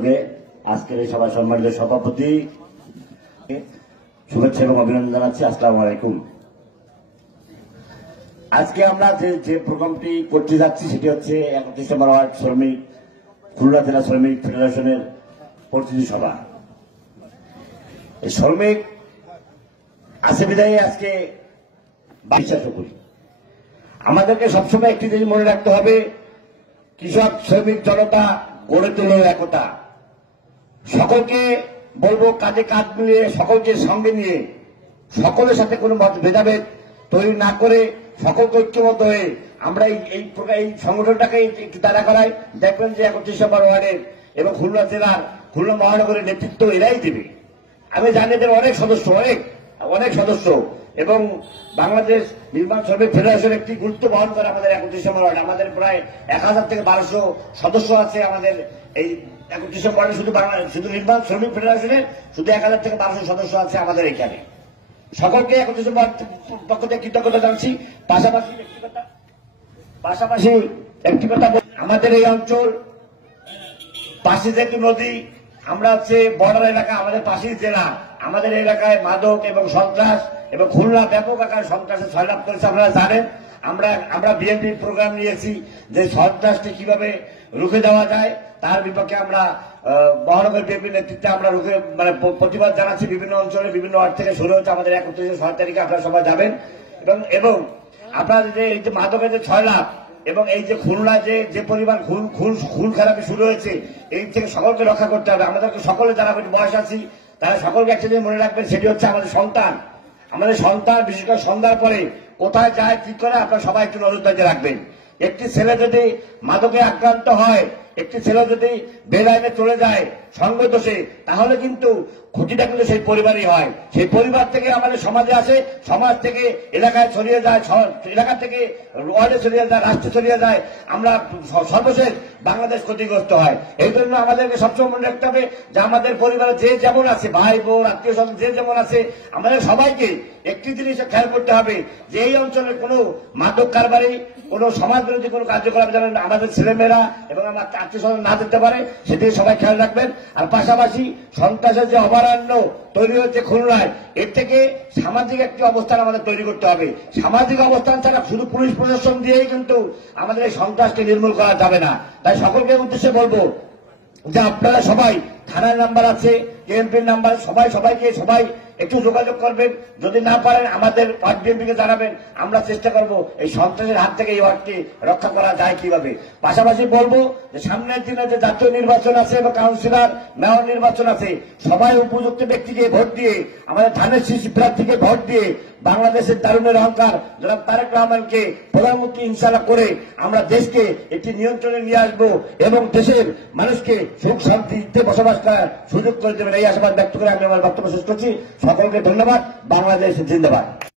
উদ্যোগে আজকের এই সভায় সম্মানিত সভাপতি শুভেচ্ছা এবং অভিনন্দন জানাচ্ছি। আসসালামু আলাইকুম। আজকে আমরা যে প্রোগ্রামটি করতে যাচ্ছি সেটি হচ্ছে 31 নম্বর ওয়ার্ড শ্রমিক খুলনা জেলা শ্রমিক ফেডারেশনের প্রতিনিধি সভা। এই শ্রমিক আছে বিদায় আজকে বিশ্বাস করি। আমাদেরকে সবসময় একটি জিনিস মনে রাখতে হবে, কৃষক শ্রমিক জনতা গড়ে তোলো একতা। সকলকে বলবো কাঁধে কাঁধ মিলিয়ে, সকলকে সঙ্গে নিয়ে, সকলের সাথে কোনো ভেদাভেদ তৈরি না করে সকলকে ঐক্যবদ্ধ হয়ে আমরা এই সংগঠনটাকে একটু দাঁড়া করাই। দেখবেন যে 31 নম্বর ওয়ার্ডের এবং খুলনা জেলার খুলনা মহানগরের নেতৃত্ব এরাই দেবে। আমি জানি এদের অনেক সদস্য এবং বাংলাদেশ নির্মাণ শ্রমিক ফেডারেশন একটি গুরুত্ব বহন করে আমাদের 31 নম্বর ওয়ার্ড। আমাদের প্রায় 1000 থেকে 1200 সদস্য আছে আমাদের এই 31 নম্বর ওয়ার্ডে। শুধু নির্মাণ শ্রমিক ফেডারেশনের শুধু 1000 থেকে 1200 সদস্য আছে আমাদের এখানে। সকলকে 31 নম্বর পক্ষ থেকে কৃতজ্ঞতা জানাচ্ছি। পাশাপাশি একটি কথা, আমাদের এই অঞ্চল পাশে যেহেতু নদী, আমরা হচ্ছে বর্ডার এলাকা, আমাদের পাশেই জেলা। আমাদের এলাকায় মাদক এবং সন্ত্রাস এবং খুলনা ব্যাপক আকারে সন্ত্রাসে ছয়লাভ করেছে। আপনারা জানেন আমরা বিএনপি প্রোগ্রাম নিয়েছি যে সন্ত্রাসটি কিভাবে রুখে দেওয়া যায়, তার বিপক্ষে আমরা মহানগর বিএনপির নেতৃত্বে আমরা রুখে প্রতিবাদ জানাচ্ছি। বিভিন্ন অঞ্চলে বিভিন্ন ওয়ার্ড থেকে শুরু হচ্ছে আমাদের 31 তারিখে আপনারা সবাই যাবেন। এবং আপনারা যে এই যে মাদকের যে ছয়লাভ এবং এই যে খুলনায় যে পরিমাণ খুন খারাপি শুরু হয়েছে, এই থেকে সকলকে রক্ষা করতে হবে। আমাদেরকে সকলে যারা বয়স আছি তারা সকলকে একটা জিনিস মনে রাখবেন, সেটি হচ্ছে আমাদের সন্তান। বিশেষ করে সন্ধ্যার পরে কোথায় যায় কি করে আপনারা সবাই একটু নজরদারি রাখবেন। একটি ছেলে যদি মাদকে আক্রান্ত হয়, একটি ছেলে যদি বেলাইনে চলে যায় সঙ্গদোষে, তাহলে কিন্তু ক্ষতিটা কিন্তু সেই পরিবারই হয়। সেই পরিবার থেকে আমাদের সমাজে আসে, সমাজ থেকে এলাকায় ছড়িয়ে যায়, এলাকা থেকে ওয়ার্ডে ছড়িয়ে যায়, রাষ্ট্রে ছড়িয়ে যায়। আমরা সর্বশেষ বাংলাদেশ ক্ষতিগ্রস্ত হয়। এই জন্য আমাদেরকে সবসময় মনে রাখতে হবে যে আমাদের পরিবারে যে যেমন আছে, ভাই বোন আত্মীয় স্বজন যে যেমন আছে, আমাদের সবাইকে একটি জিনিস খেয়াল করতে হবে যে এই অঞ্চলের কোনো মাদক কারবারি, কোনো সমাজ বিরোধী কোনো কার্যকলাপ যেন আমাদের ছেলেমেয়েরা এবং আমার আত্মীয় স্বজন না দিতে পারে, সেদিকে সবাই খেয়াল রাখবেন। আর পাশাপাশি সন্ত্রাসের যে অভয়ারণ্য তৈরি হচ্ছে খুলনায়, এর থেকে সামাজিক একটি অবস্থান আমাদের তৈরি করতে হবে। সামাজিক অবস্থান ছাড়া শুধু পুলিশ প্রশাসন দিয়েই কিন্তু আমাদের এই সন্ত্রাসকে নির্মূল করা যাবে না। তাই সকলকে উদ্দেশ্যে বলবো যে আপনারা সবাই, থানার নাম্বার আছে, কেএমপির নাম্বার, সবাই একটু যোগাযোগ করবেন। যদি না পারেন আমাদের ওয়ার্ড বিএনপিকে জানাবেন। আমরা চেষ্টা করব এই সন্ত্রাসের হাত থেকে এই ওয়ার্ডকে রক্ষা করা যায় কিভাবে। পাশাপাশি বলবো যে সামনের দিনে যে জাতীয় নির্বাচন আছে এবং কাউন্সিলর মেয়র নির্বাচন আছে, সবাই উপযুক্ত ব্যক্তিকে ভোট দিয়ে, আমাদের ধানের শীষ প্রার্থীকে ভোট দিয়ে বাংলাদেশের তারুণের অহংকার জনাব তারেক রহমানকে প্রধানমন্ত্রী ইনশাআল্লাহ করে আমরা দেশকে একটি নিয়ন্ত্রণে নিয়ে আসবো এবং দেশের মানুষকে সুখ শান্তিতে বসবাস করার সুযোগ করে দেবেন। এই আশাবাদ ব্যক্ত করে আমি আমার বক্তব্য শেষ করছি। সকলকে ধন্যবাদ। বাংলাদেশ জিন্দাবাদ।